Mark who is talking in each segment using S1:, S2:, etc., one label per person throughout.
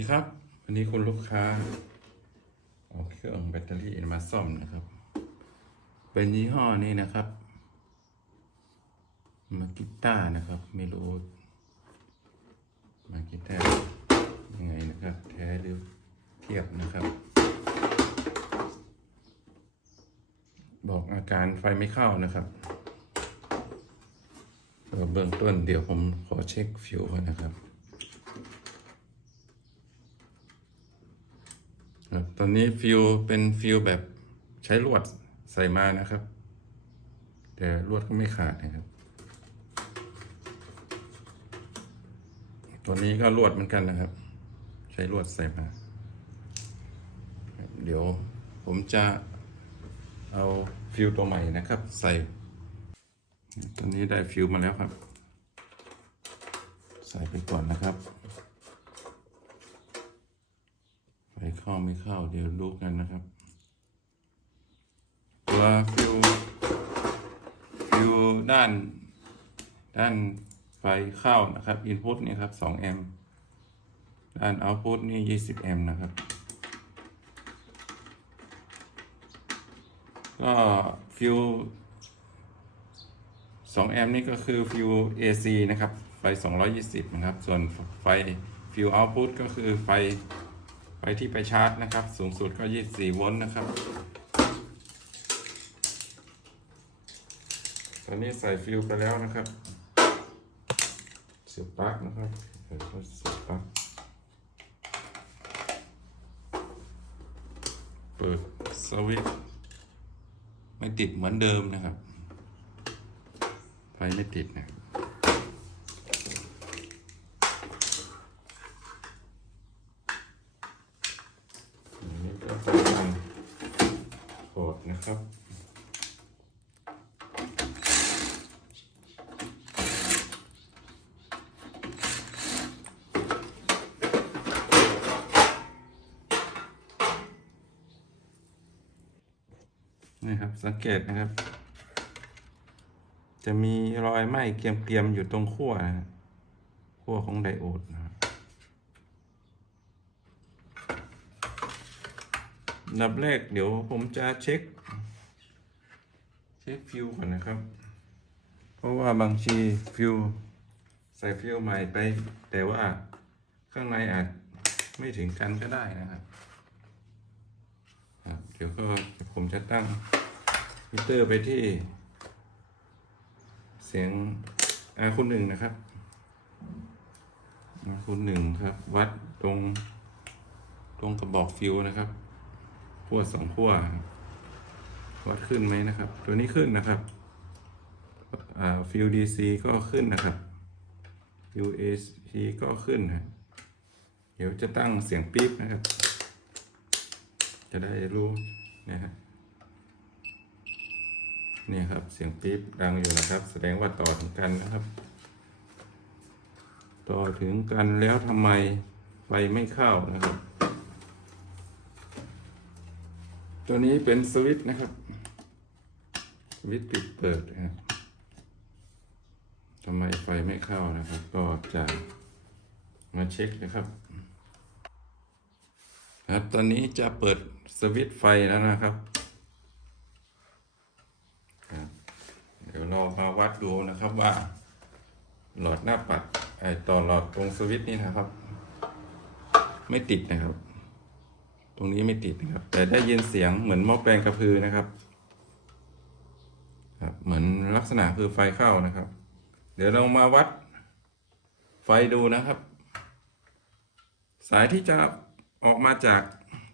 S1: ดีครับ วันนี้คุณลูกค้าเอาเครื่องแบตเตอรี่มาซ่อมนะครับ เป็นยี่ห้อนี้นะครับ มากิต้านะครับ ไม่รู้ มากิต้ายังไงนะครับ แท้หรือเทียบนะครับ บอกอาการไฟไม่เข้านะครับเอ่อเบื้องต้นเดี๋ยวผมขอเช็คฟิวนะครับ ครับ ตอนนี้ฟิวเป็นฟิวแบบใช้ลวดใส่มานะครับ แต่ลวดก็ไม่ขาดนะครับ ตัวนี้ก็ลวดเหมือนกันนะครับ ใช้ลวดใส่มา เดี๋ยวผมจะเอาฟิวตัวใหม่นะครับ ใส่ ตอนนี้ได้ฟิวมาแล้วครับ ใส่ไปก่อนนะครับ ไฟเข้าไม่เข้าเดี๋ยวดูกันนะครับตัวฟิวฟิวด้าน ด้านไฟเข้านะครับ input เนี่ครับ2แอมป์ด้าน output นี่ 20แอมป์นะครับ ก็ฟิว2แอมป์นี่ก็คือฟิว AC นะครับ ไฟ 220 นะครับ ส่วนไฟฟิว output ก็คือไฟ ไปที่ไปชาร์จนะครับ สูงสุดก็ 24 โวลต์นะครับ ตอนนี้ใส่ฟิวไปแล้วนะครับ เสียบปลั๊กนะครับเสียบปลั๊กเปิดสวิตช์ไม่ติดเหมือนเดิมนะครับ ไฟไม่ติดนะครับ อันนี้ก็เป็นการ โหดนะครับ นี่ครับสังเกตนะครับ จะมีรอยไหม้เกรียมๆอยู่ตรงขั้วนะขั้วของไดโอดนะครับ อัน ดับแรกเดี๋ยวผมจะเช็ค เช็คฟิวก่อนนะครับ เพราะว่าบางทีฟิวใส่ฟิวใหม่ไป แต่ว่าข้างในอาจไม่ถึงกันก็ได้นะครับ เดี๋ยวก็ผมจะตั้งมิเตอร์ไปที่ เสียงอาคุณหนึ่งนะครับอาคุณหนึ่งครับ วัดตรงตรงกระบอกฟิวนะครับ ขั้วสองขั้ววัดขึ้นไหมนะครับ ตัวนี้ขึ้นนะครับฟิวดีซีก็ขึ้นนะครับฟิวเอซีก็ขึ้นนะเดี๋ยวจะตั้งเสียงปี๊บนะครับ จะได้รู้นะฮะนี่ครับเสียงปี๊บดังอยู่นะครับ แสดงว่าต่อถึงกันนะครับ ต่อถึงกันแล้วทำไมไฟไม่เข้านะครับ ตัวนี้เป็นสวิตช์นะครับ สวิตช์ปิดเปิดนะครับทำไมไฟไม่เข้านะครับ ก็จะมาเช็คนะครับ ครับ ตอนนี้จะเปิดสวิตช์ไฟแล้วนะครับครับเดี๋ยวเรามาวัดดูนะครับว่า หลอดหน้าปัดไอต่อหลอดตรงสวิตช์นี่นะครับ ไม่ติดนะครับ ตรงนี้ไม่ติดนะครับ แต่ได้ยินเสียงเหมือนหม้อแปลงกระพือนะครับ ครับ เหมือนลักษณะคือไฟเข้านะครับ เดี๋ยวเรามาวัดไฟดูนะครับ สายที่จะออกมาจาก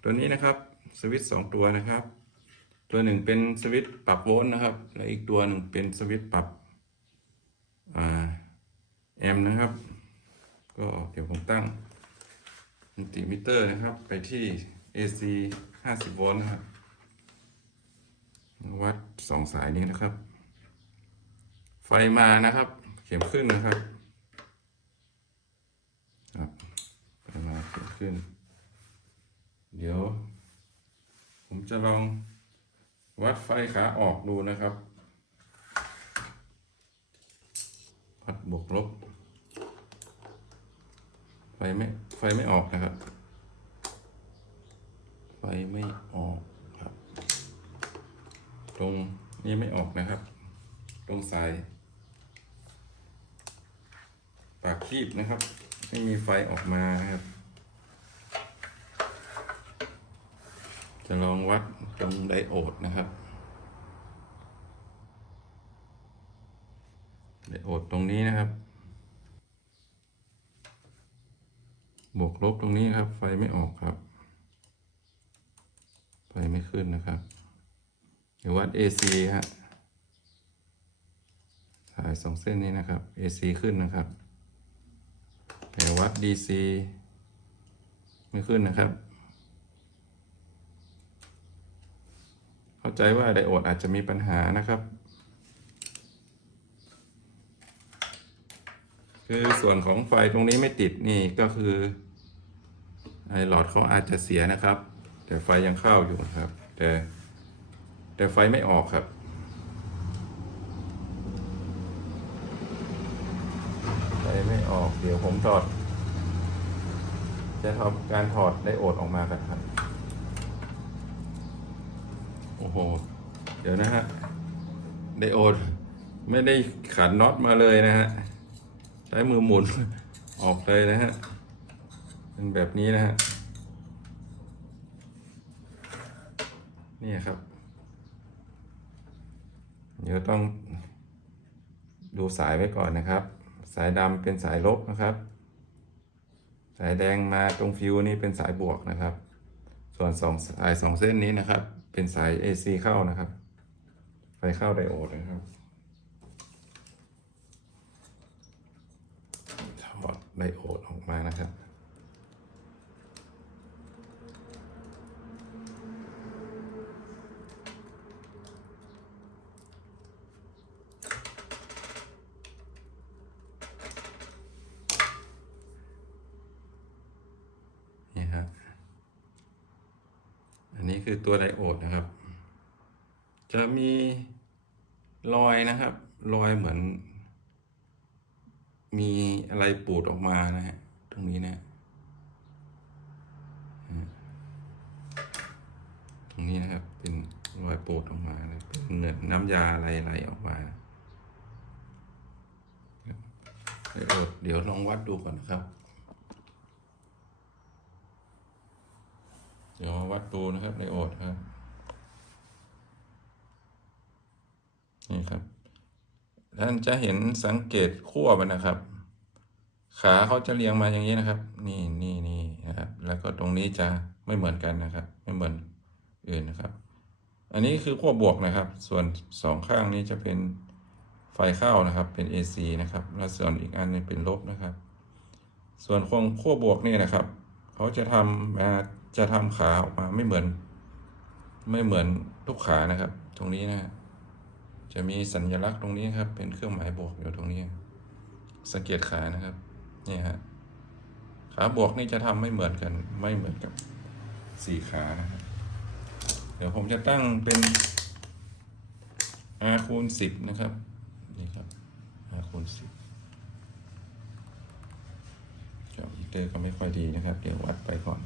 S1: ตัวนี้นะครับสวิตช์สองตัวนะครับ ตัวหนึ่งเป็นสวิตช์ปรับโวลต์นะครับ และอีกตัวหนึ่งเป็นสวิตช์ปรับแอมป์นะครับ ก็เดี๋ยวผมตั้งมัลติมิเตอร์นะครับ ไปที่ AC 50 โวลต์นะครับ วัดสองสายนี้นะครับ ไฟมานะครับ เข็มขึ้นนะครับครับไฟมาเข็มขึ้น เดี๋ยว ผมจะลองวัดไฟขาออกดูนะครับวัดบวกลบ ไฟไม่ ไฟไม่ออกนะครับ ไม่ออกครับ ตรงนี้ไม่ออกนะครับ ตรงสาย ปากคีบนะครับ ไม่มีไฟออกมานะครับ จะลองวัดตรงไดโอดนะครับไดโอดตรงนี้นะครับ บวกลบตรงนี้ครับ ไฟไม่ออกครับ ไม่ขึ้นนะครับ เดี๋ยววัด AC ฮะสายสองเส้นนี้นะครับ AC ขึ้นนะครับแต่วัด DC ไม่ขึ้นนะครับ เข้าใจว่าไดโอดอาจจะมีปัญหานะครับ คือส่วนของไฟตรงนี้ไม่ติดนี่ก็คือไอหลอดเขาอาจจะเสียนะครับ แต่ไฟยังเข้าอยู่ครับ แต่แต่ไฟไม่ออกครับ ไฟไม่ออก เดี๋ยวผมถอด จะทำการถอดไดโอดออกมากันครับ โอ้โห เดี๋ยวนะฮะ ไดโอด ไม่ได้ขันน็อตมาเลยนะฮะ ใช้มือหมุนออกเลยนะฮะ เป็นแบบนี้นะฮะ นี่ครับ เดี๋ยวต้องดูสายไว้ก่อนนะครับ สายดำเป็นสายลบนะครับ สายแดงมาตรงฟิวนี่เป็นสายบวกนะครับ ส่วนสองสายสองเส้นนี้นะครับ เป็นสาย AC เข้านะครับ ไฟเข้าไดโอดนะครับถอดไดโอดออกมานะครับ นี่ครับ อันนี้ คือตัวไดโอดนะครับ จะมีรอยนะครับ รอยเหมือน มีอะไรปูดออกมานะฮะตรงนี้นะตรงนี้นะครับ เป็นรอยปูดออกมานะเป็นเหมือนน้ำยาอะไรไหลออกมาไดโอดเดี๋ยวลองวัดดูก่อนนะครับ เดี๋ยวมาวัดดูนะครับไดโอดครับ นี่ครับ ท่านจะเห็นสังเกตขั้วมันนะครับ ขาเขาจะเรียงมาอย่างนี้นะครับ นี่นี่นี่นะครับ แล้วก็ตรงนี้จะไม่เหมือนกันนะครับ ไม่เหมือนอื่นนะครับ อันนี้คือขั้วบวกนะครับ ส่วนสองข้างนี้จะเป็นไฟเข้านะครับ เป็น AC นะครับ แล้วส่วนอีกอันนึงเป็นลบนะครับ ส่วนของขั้วบวกนี่นะครับ เขาจะทำมา จะทำขาออกมาไม่เหมือน ไม่เหมือนทุกขานะครับ ตรงนี้นะ จะมีสัญลักษณ์ตรงนี้ครับ เป็นเครื่องหมายบวกอยู่ตรงนี้ สังเกตขานะครับนี่ฮะขาบวกนี่จะทำไม่เหมือนกัน ไม่เหมือนกับสี่ขานะครับเดี๋ยวผมจะตั้งเป็น r คูณสิบนะครับนี่ครับ r คูณสิบจอมิเตอร์ก็ไม่ค่อยดีนะครับ เดี๋ยววัดไปก่อน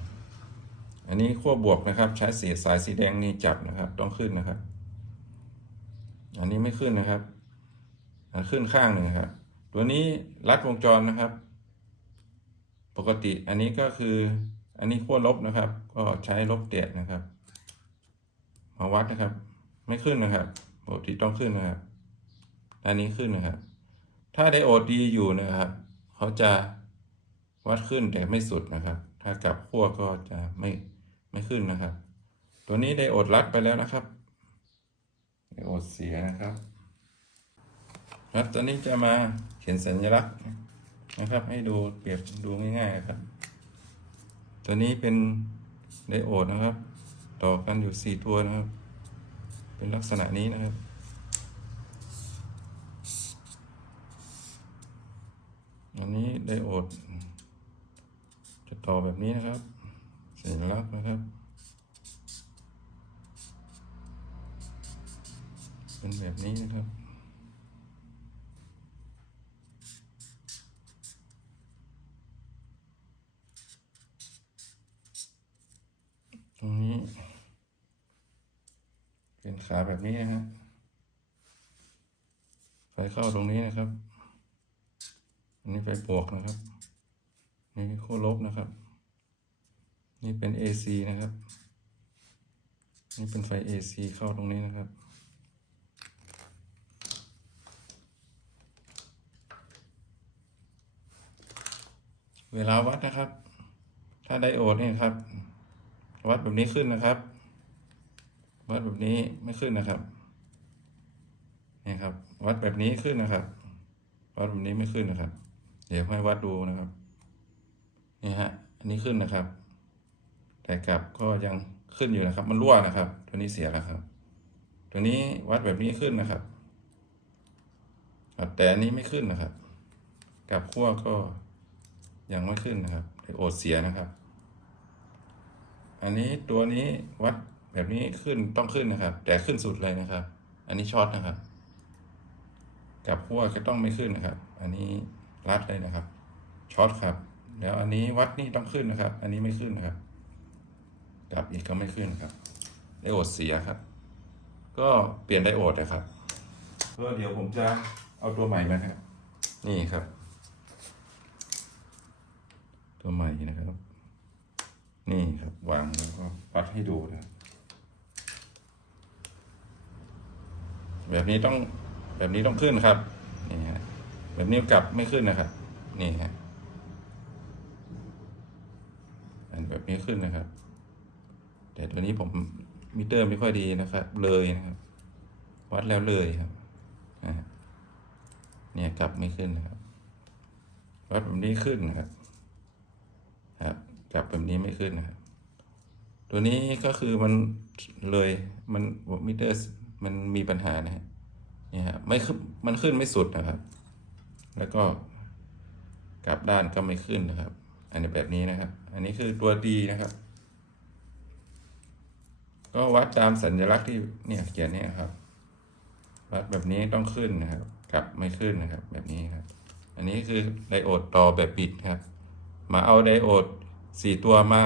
S1: อันนี้ขั้วบวกนะครับ ใช้เสียสายสีแดงนี่จับนะครับ ต้องขึ้นนะครับ อันนี้ไม่ขึ้นนะครับขึ้นข้างหนึ่งครับ ตัวนี้รัดวงจรนะครับ ปกติอันนี้ก็คือ อันนี้ขั้วลบนะครับ ก็ใช้ลบเตียนะครับ มาวัดนะครับ ไม่ขึ้นนะครับปกติต้องขึ้นนะครับอันนี้ขึ้นนะครับ ถ้าไดโอดดีอยู่นะครับเขาจะวัดขึ้นแต่ไม่สุดนะครับ ถ้ากลับขั้วก็จะไม่ ไม่ขึ้นนะครับ ตัวนี้ไดโอดรัดไปแล้วนะครับไดโอดเสียนะครับแล้วตัวนี้จะมาเขียนสัญลักษณ์นะครับ ให้ดูเปรียบดูง่ายๆครับ ตัวนี้เป็นไดโอดนะครับ ต่อกันอยู่สี่ตัวนะครับ เป็นลักษณะนี้นะครับอันนี้ไดโอด จะต่อแบบนี้นะครับ สัญลักษณ์นะครับ เป็นแบบนี้นะครับตรงนี้ เป็นขาแบบนี้นะฮะไฟเข้าตรงนี้นะครับ อันนี้ไฟบวกนะครับ นี่ขั้ลบนะครับ นี่เป็น AC นะครับ นี่เป็นไฟ AC เข้าตรงนี้นะครับ เวลาวัดนะครับ ถ้าไดโอดนี่ครับ วัดแบบนี้ขึ้นนะครับ วัดแบบนี้ไม่ขึ้นนะครับนี่ครับ วัดแบบนี้ขึ้นนะครับ วัดแบบนี้ไม่ขึ้นนะครับ เดี๋ยวให้วัดดูนะครับ นี่ฮะ อันนี้ขึ้นนะครับ แต่กลับก็ยังขึ้นอยู่นะครับ มันรั่วนะครับ ตัวนี้เสียแล้วครับ ตัวนี้วัดแบบนี้ขึ้นนะครับ ครับแต่อันนี้ไม่ขึ้นนะครับกลับขั้วก็ยังไม่ขึ้นนะครับโอดเสียนะครับ อันนี้ตัวนี้วัดแบบนี้ขึ้นต้องขึ้นนะครับ แต่ขึ้นสุดเลยนะครับ อันนี้ช็อตนะครับกับขั้วก็ต้องไม่ขึ้นนะครับ อันนี้รัดเลยนะครับช็อตครับ แล้วอันนี้วัดนี่ต้องขึ้นนะครับ อันนี้ไม่ขึ้นนะครับ กลับอีกก็ไม่ขึ้นครับ ไดโอดเสียครับ ก็เปลี่ยนไดโอดนะครับก็เดี๋ยวผมจะเอาตัวใหม่มาครับ นี่ครับ ตัวใหม่นะครับ นี่ครับวางแล้วก็วัดให้ดูนะครับแบบนี้ต้องแบบนี้ต้องขึ้นครับ นี่ฮะ แบบนี้กลับไม่ขึ้นนะครับ นี่ฮะอันแบบนี้ขึ้นนะครับ แต่ตัวนี้ผมมิเตอร์ไม่ค่อยดีนะครับ เลยนะครับ วัดแล้วเลยครับเนี่ยกลับไม่ขึ้นนะครับ วัดแบบนี้ขึ้นนะครับครับจับแบบนี้ไม่ขึ้นนะครับตัวนี้ก็คือมันเลยมันมิเตอร์มันมีปัญหานะฮะนี่ฮะไม่ขึ้นมันขึ้นไม่สุดนะครับ แล้วก็กลับด้านก็ไม่ขึ้นนะครับ อันนี้แบบนี้นะครับ อันนี้คือตัวดีนะครับ ก็วัดตามสัญลักษณ์ที่เนี่ยเขียนเนี่ยครับ วัดแบบนี้ต้องขึ้นนะครับ กลับไม่ขึ้นนะครับ แบบนี้ครับ อันนี้คือไดโอดต่อแบบบิดครับ มาเอาไดโอดสี่ตัวมา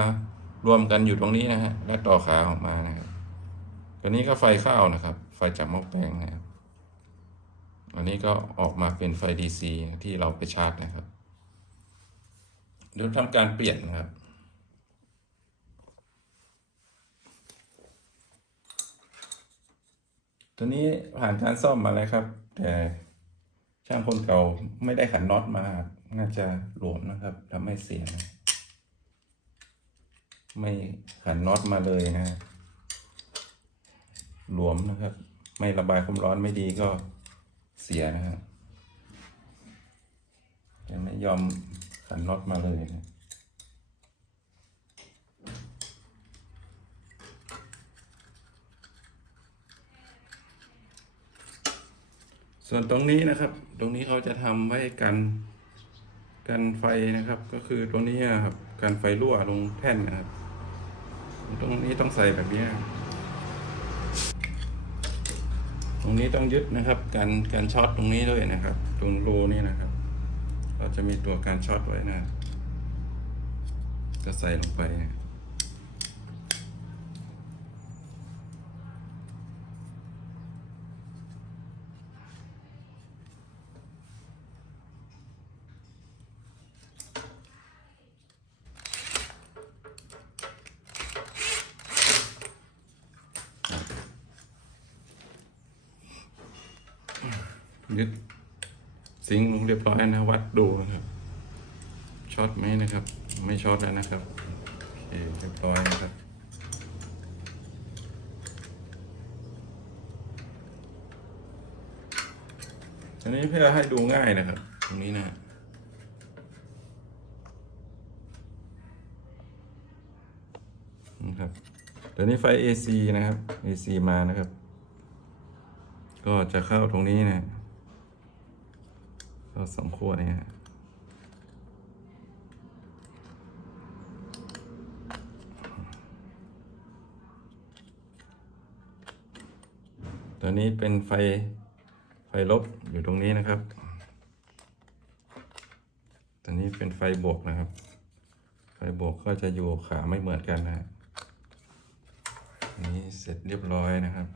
S1: รวมกันอยู่ตรงนี้นะฮะแล้วต่อขาออกมานะครับตัวนี้ก็ไฟเข้านะครับ ไฟจากหม้อแปลงนะครับ อันนี้ก็ออกมาเป็นไฟ DC ที่เราไปชาร์จนะครับเดี๋ยวทำการเปลี่ยนนะครับ ตัวนี้ผ่านการซ่อมมาแล้วครับ แต่ช่างคนเก่าไม่ได้ขันน็อตมา น่าจะหลวมนะครับทำให้เสีย ไม่ขันน็อตมาเลยนะหลวมนะครับ ไม่ระบายความร้อนไม่ดีก็เสียนะครับยังไม่ยอมขันน็อตมาเลยนะ ส่วนตรงนี้นะครับ ตรงนี้เขาจะทำไว้กันกันไฟนะครับ ก็คือตรงนี้ครับกันไฟรั่วลงแท่นนะครับ ตรงนี้ต้องใส่แบบนี้ตรงนี้ต้องยึดนะครับการการช็อตตรงนี้ด้วยนะครับ ตรงรูนี่นะครับ เราจะมีตัวการช็อตไว้นะจะใส่ลงไปนะ ยึดซิงค์ลงเรียบร้อยนะวัดดูนะครับช็อตไหมนะครับ ไม่ช็อตแล้วนะครับโอเคเรียบร้อยนะครับอันนี้เพื่อให้ดูง่ายนะครับ ตรงนี้นะนะครับตัวนี้ไฟ AC นะครับ AC มานะครับ ก็จะเข้าตรงนี้นะ เข้าสองขั้วนี่ฮะตัวนี้เป็นไฟไฟลบอยู่ตรงนี้นะครับ ตัวนี้เป็นไฟบวกนะครับ ไฟบวกก็จะอยู่ขาไม่เหมือนกันนะนนี้เสร็จเรียบร้อยนะครับ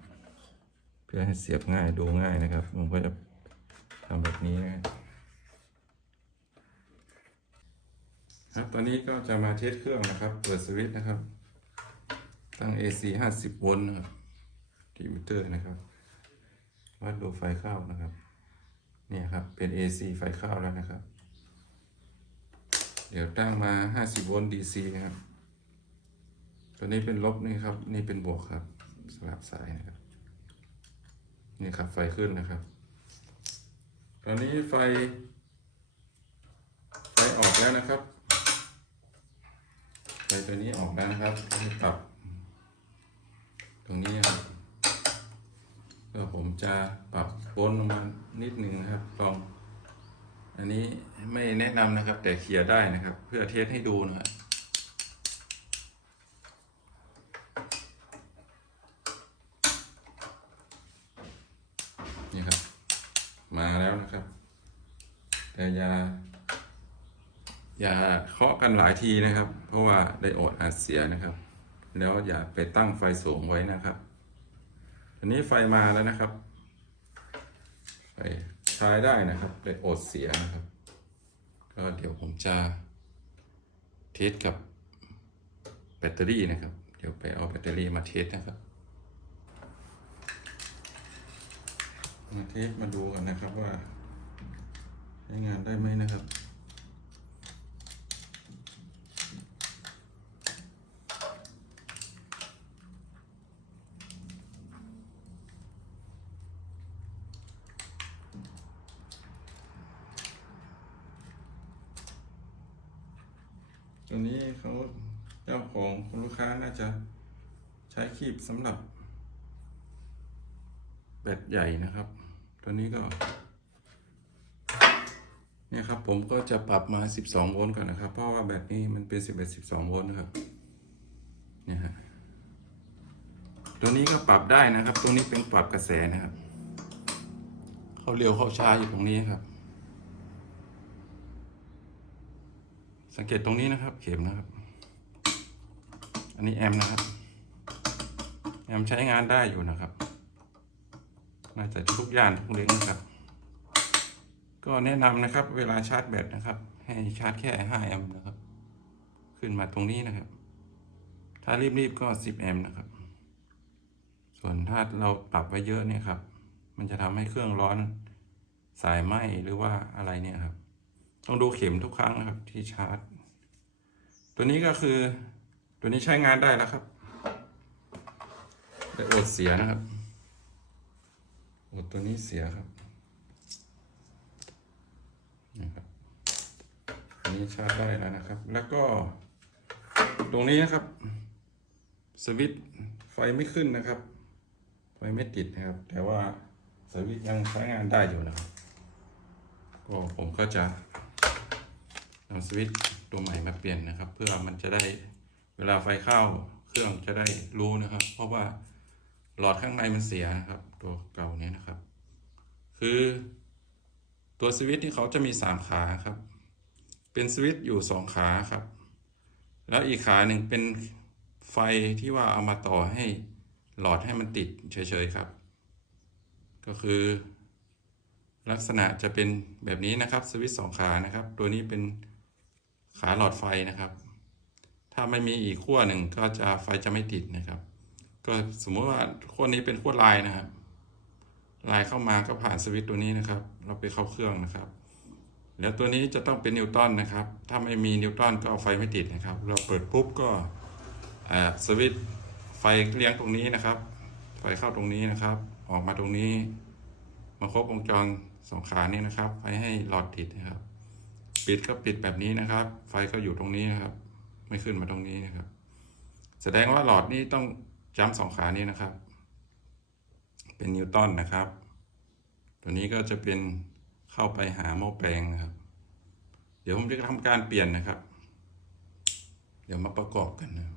S1: เพื่อให้เสียบง่ายดูง่ายนะครับ ผมก็จะทำแบบนี้นะ ครับตอนนี้ก็จะมาเทสเครื่องนะครับ เปิดสวิตช์นะครับ ตั้ง AC 50 โวลต์นะครับที่มิเตอร์นะครับ วัดดูไฟเข้านะครับ เนี่ยครับเป็น AC ไฟเข้าแล้วนะครับ เดี๋ยวตั้งมา 50 โวลต์ DC นะครับ ตัวนี้เป็นลบนี่ครับ นี่เป็นบวกครับ สลับสายนะครับ นี่ครับไฟขึ้นนะครับ ตอนนี้ไฟ ไฟออกแล้วนะครับ ไฟตัวนี้ออกแล้วนะครับให้ปรับ ตรงนี้ครับก็ผมจะปรับโคนลงมานิดนึงนะครับลอง อันนี้ไม่แนะนำนะครับ แต่เคลียร์ได้นะครับ เพื่อเทสให้ดูนะครับนี่ครับ มาแล้วนะครับ แต่อย่า อย่าเคาะกันหลายทีนะครับ เพราะว่าไดโอดอาจเสียนะครับ แล้วอย่าไปตั้งไฟสูงไว้นะครับอันนี้ไฟมาแล้วนะครับไฟใช้ได้นะครับไดโอดเสียนะครับ ก็เดี๋ยวผมจะเทสกับแบตเตอรี่นะครับ เดี๋ยวไปเอาแบตเตอรี่มาเทสนะครับมาเทสมาดูกันนะครับว่าใช้งานได้ไหมนะครับ ตัวนี้เขาเจ้าของ คุณลูกค้าน่าจะใช้คีบสำหรับแบตใหญ่นะครับ ตัวนี้ก็ เนี่ยครับผมก็จะปรับมา 12 โวลต์ก่อนนะครับ เพราะว่าแบตนี้มันเป็น 11 12 โวลต์นะครับ เนี่ยฮะ ตัวนี้ก็ปรับได้นะครับ ตรงนี้เป็นปรับกระแสนะครับ เขาเร็วเข้าช้าอยู่ตรงนี้ครับ สังเกตตรงนี้นะครับ เข็มนะครับ อันนี้แอมนะครับ แอมใช้งานได้อยู่นะครับ น่าจะทุกย่างทุกเรื่องนะครับ ก็แนะนำนะครับ เวลาชาร์จแบตนะครับ ให้ชาร์จแค่ 5 แอมป์นะครับ ขึ้นมาตรงนี้นะครับ ถ้ารีบๆก็ 10 แอมป์นะครับ ส่วนถ้าเราปรับไว้เยอะเนี่ยครับ มันจะทำให้เครื่องร้อนสายไหมหรือว่าอะไรเนี่ยครับ ต้องดูเข็มทุกครั้งนะครับที่ชาร์จ ตัวนี้ก็คือ ตัวนี้ใช้งานได้แล้วครับแต่อดเสียนะครับอดตัวนี้เสียครับนี่ครับอันนี้ชาร์จได้แล้วนะครับ แล้วก็ตรงนี้นะครับ สวิตไฟไม่ขึ้นนะครับ ไฟไม่ติดนะครับ แต่ว่าสวิตยังใช้งานได้อยู่นะครับ ก็ผมก็จะนำสวิตตัวใหม่มาเปลี่ยนนะครับ เพื่อมันจะได้ เวลาไฟเข้าเครื่องจะได้รู้นะครับ เพราะว่าหลอดข้างในมันเสียครับ ตัวเก่าเนี้ยนะครับ คือตัวสวิตช์ที่เขาจะมีสามขาครับ เป็นสวิตช์อยู่สองขาครับ แล้วอีกขาหนึ่งเป็นไฟที่ว่าเอามาต่อให้หลอดให้มันติดเฉยๆครับ ก็คือลักษณะจะเป็นแบบนี้นะครับสวิตช์สองขานะครับ ตัวนี้เป็นขาหลอดไฟนะครับ ถ้าไม่มีอีกขั้วหนึ่งก็จะไฟจะไม่ติดนะครับ ก็สมมติว่าขั้วนี้เป็นขั้วลายนะครับลายเข้ามาก็ผ่านสวิตตัวนี้นะครับ เราไปเข้าเครื่องนะครับ แล้วตัวนี้จะต้องเป็นนิวตันนะครับ ถ้าไม่มีนิวตันก็ไฟไม่ติดนะครับ เราเปิดปุ๊บก็สวิตไฟเลี้ยงตรงนี้นะครับ ไฟเข้าตรงนี้นะครับ ออกมาตรงนี้ มาครบวงจรสองขานี้นะครับ ไฟให้หลอดติดนะครับ ปิดก็ปิดแบบนี้นะครับ ไฟก็อยู่ตรงนี้นะครับ ไม่ขึ้นมาตรงนี้นะครับ แสดงว่าหลอดนี้ต้องจ้ำสองขานี้นะครับ เป็นนิวตันนะครับ ตัวนี้ก็จะเป็นเข้าไปหาหม้อแปลงนะครับ เดี๋ยวผมจะทำการเปลี่ยนนะครับ เดี๋ยวมาประกอบกันนะ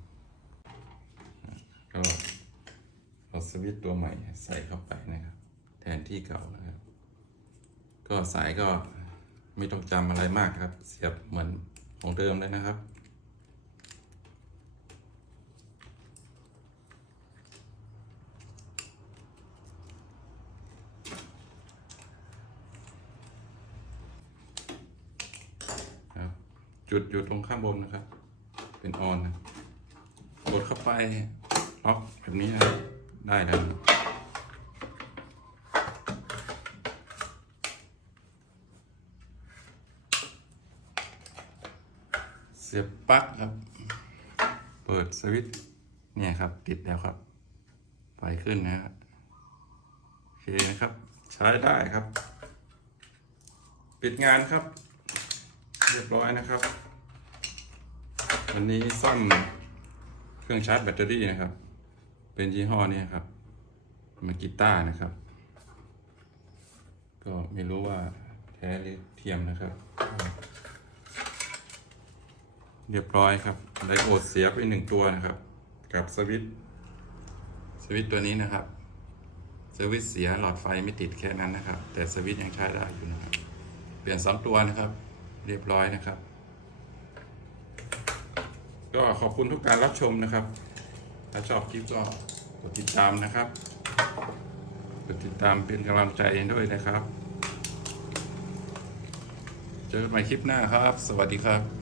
S1: ก็เอาสวิตตัวใหม่ใส่เข้าไปนะครับ แทนที่เก่านะครับ ก็สายก็ไม่ต้องจำอะไรมากครับ เสียบเหมือนของเดิมเลยนะครับ จุดอยู่ตรงข้างบนนะครับ เป็นออนนะกดเข้าไปล็อกแบบนี้นะได้แล้วเสียบปลั๊กครับ เปิดสวิตช์เนี่ยครับ ติดแล้วครับ ไฟขึ้นนะครับโอเคนะครับ ใช้ได้ครับ ปิดงานครับ เรียบร้อยนะครับวันนี้ซ่อมเครื่องชาร์จแบตเตอรี่นะครับ เป็นยี่ห้อนี้ครับ มากีต้านะครับ ก็ไม่รู้ว่าแท้หรือเทียมนะครับ เรียบร้อยครับ ไดโอดเสียไปหนึ่งตัวนะครับ กับสวิตสวิตตัวนี้นะครับสวิตเสียหลอดไฟไม่ติดแค่นั้นนะครับ แต่สวิตยังใช้ได้อยู่นะครับ เปลี่ยนสองตัวนะครับ เรียบร้อยนะครับ ก็ขอบคุณทุกการรับชมนะครับ ถ้าชอบคลิปก็กดติดตามนะครับ กดติดตามเป็นกำลังใจด้วยนะครับ เจอกันใหม่คลิปหน้าครับ สวัสดีครับ